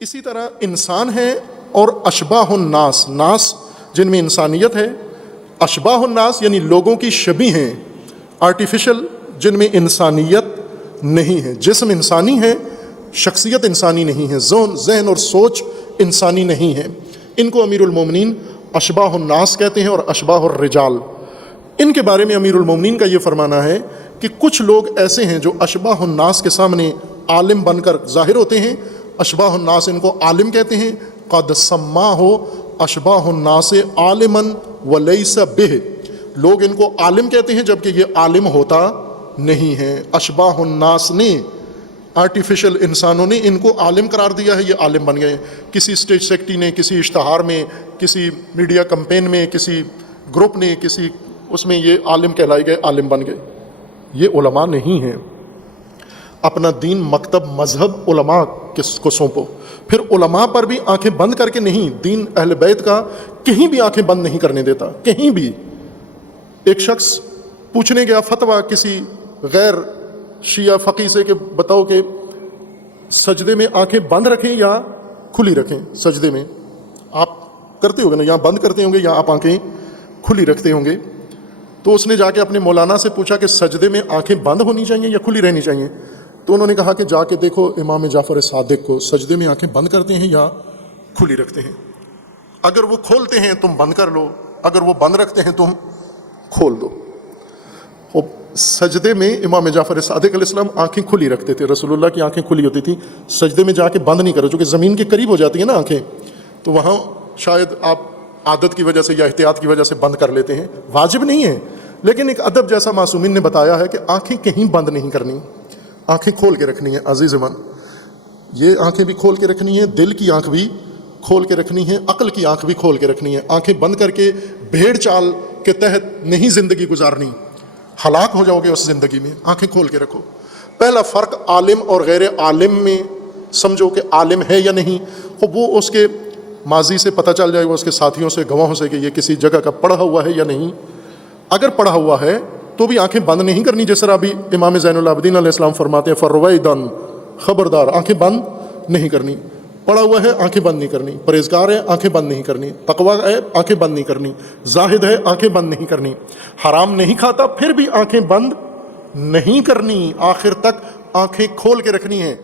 اسی طرح انسان ہے اور اشباہ الناس، ناس جن میں انسانیت ہے، اشباہ الناس یعنی لوگوں کی شبیہ ہیں، آرٹیفیشل جن میں انسانیت نہیں ہے، جسم انسانی ہے، شخصیت انسانی نہیں ہے، ذہن اور سوچ انسانی نہیں ہے، ان کو امیر المومنین اشباہ الناس کہتے ہیں اور اشباہ الرجال۔ ان کے بارے میں امیر المومنین کا یہ فرمانا ہے کہ کچھ لوگ ایسے ہیں جو اشباہ الناس کے سامنے عالم بن کر ظاہر ہوتے ہیں، اشباہ الناس ان کو عالم کہتے ہیں، قد سماہ اشباہ الناس عالما ولیس بہ، لوگ ان کو عالم کہتے ہیں جبکہ یہ عالم ہوتا نہیں ہے۔ اشباہ الناس نے، آرٹیفیشل انسانوں نے ان کو عالم قرار دیا ہے، یہ عالم بن گئے، کسی اسٹیج سیکٹری نے، کسی اشتہار میں، کسی میڈیا کمپین میں، کسی گروپ نے، کسی اس میں یہ عالم کہلائے گئے، عالم بن گئے۔ یہ علماء نہیں ہیں۔ اپنا دین مکتب مذہب علماء کو سونپو، پھر علماء پر بھی آنکھیں بند کر کے نہیں، دین اہل بیت کا کہیں بھی آنکھیں بند نہیں کرنے دیتا، کہیں بھی۔ ایک شخص پوچھنے گیا فتویٰ کسی غیر شیعہ فقی سے کہ بتاؤ کہ سجدے میں آنکھیں بند رکھیں یا کھلی رکھیں؟ سجدے میں آپ کرتے ہوں گے نا، یہاں بند کرتے ہوں گے یا آپ آنکھیں کھلی رکھتے ہوں گے؟ تو اس نے جا کے اپنے مولانا سے پوچھا کہ سجدے میں آنکھیں بند ہونی چاہیے یا کھلی رہنی چاہیے؟ تو انہوں نے کہا کہ جا کے دیکھو امام جعفر صادق کو، سجدے میں آنکھیں بند کرتے ہیں یا کھلی رکھتے ہیں؟ اگر وہ کھولتے ہیں تم بند کر لو، اگر وہ بند رکھتے ہیں تم کھول دو۔ سجدے میں امام جعفر صادق علیہ السلام آنکھیں کھلی رکھتے تھے، رسول اللہ کی آنکھیں کھلی ہوتی تھی، سجدے میں جا کے بند نہیں کرو، چونکہ زمین کے قریب ہو جاتی ہیں نا آنکھیں، تو وہاں شاید آپ عادت کی وجہ سے یا احتیاط کی وجہ سے بند کر لیتے ہیں، واجب نہیں ہے، لیکن ایک ادب جیسا معصومین نے بتایا ہے کہ آنکھیں کہیں بند نہیں کرنی، آنکھیں کھول کے رکھنی ہے۔ عزیز من، یہ آنکھیں بھی کھول کے رکھنی ہے، دل کی آنکھ بھی کھول کے رکھنی ہے، عقل کی آنکھ بھی کھول کے رکھنی ہے۔ آنکھیں بند کر کے بھیڑ چال کے تحت نہیں زندگی گزارنی، ہلاک ہو جاؤ گے اس زندگی میں۔ آنکھیں کھول کے رکھو۔ پہلا فرق عالم اور غیر عالم میں سمجھو کہ عالم ہے یا نہیں، وہ اس کے ماضی سے پتہ چل جائے، وہ اس کے ساتھیوں سے، گواہوں سے کہ یہ کسی جگہ کا پڑھا ہوا ہے یا نہیں۔ اگر پڑھا ہوا ہے تو بھی آنکھیں بند نہیں کرنی، جس طرح ابھی امام زین العابدین علیہ السلام فرماتے ہیں فرویدن، خبردار آنکھیں بند نہیں کرنی۔ پڑھا ہوا ہے آنکھیں بند نہیں کرنی، پرہیزگار ہے آنکھیں بند نہیں کرنی، تقویٰ ہے آنکھیں بند نہیں کرنی، زاہد ہے آنکھیں بند نہیں کرنی، حرام نہیں کھاتا پھر بھی آنکھیں بند نہیں کرنی، آخر تک آنکھیں کھول کے رکھنی ہیں۔